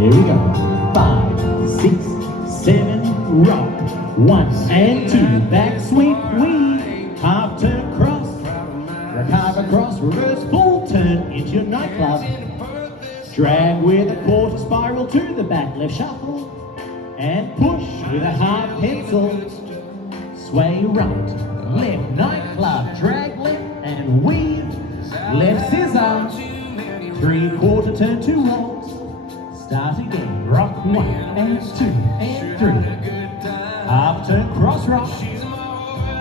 Here we go. 5, 6, 7, rock. 1 and 2, back sweep, weave, half turn cross, recover cross, reverse full turn into your nightclub. Drag with a quarter spiral to the back, left shuffle, and push with a half pencil. Sway right, left nightclub, drag left and weave, left scissor, 3/4 turn 2 rolls. Start again, rock 1 and 2 and 3. Half turn, cross rock,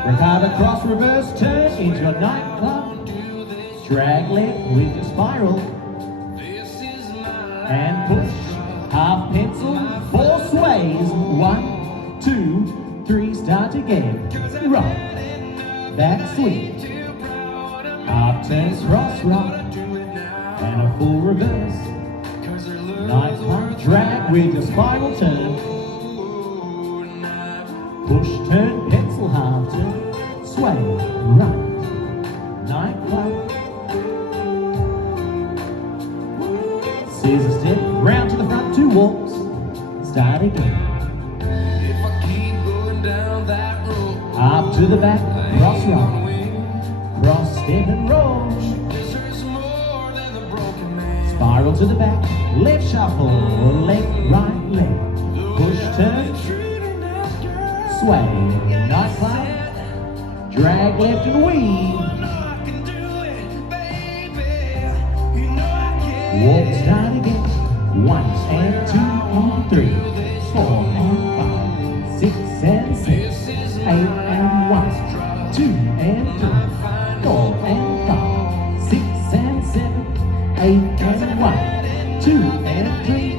recover cross, reverse turn into your nightclub. Drag left with your spiral, and push, half pencil, 4 sways, 1, 2, 3, start again, rock, back sweep, half turn, cross rock, and a full reverse. Nightclub, drag with your spiral turn, push, turn, pencil, half turn, sway, right, nightclub, scissor step, round to the front, 2 walks, start again. Up to the back, cross rock, cross step and roll. Spiral to the back, left shuffle, left, right, left. Push, turn, sway, nightclub, drag left and weave. Walk, start again. 1 and 2 and 3, 4 and 5, 6 and 6, 8 and 1, 2 and 3, 4 and 5, 6 and 7, 8 and 1, 2 and 3,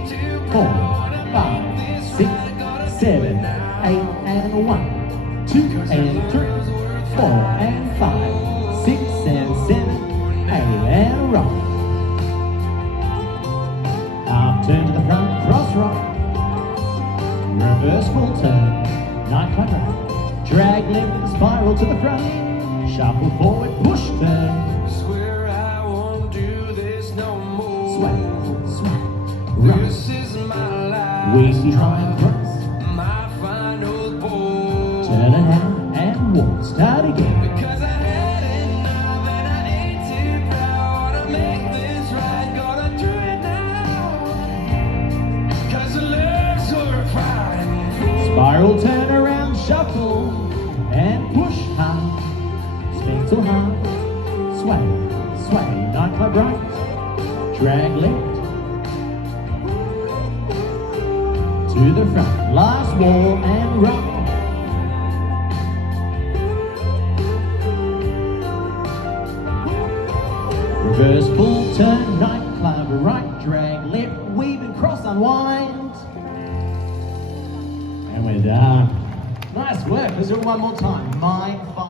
4, 5, 6, 7, 8 and 1, 2 and 3, 4 and 5, 6 and 7, 8 and rock. Arm turn to the front, cross rock, reverse full turn, nightclub right, drag left with a spiral to the front, shuffle forward, push turn, Swear I won't do this no more. sway, sway, rock, This is my life. weave, try and cross, My final ball. turn it out and walk, start again. Because I had enough and I ain't too proud to make this right. Gotta do it now. Cause the legs were fine. Spiral, turn around, shuffle, and push hard, stencil hard, sway, sway, nightclub right, drag left, to the front, last wall and rock. Reverse full turn, nightclub right, drag left, weave and cross, unwind. And we're done. Nice work. Let's do it one more time. My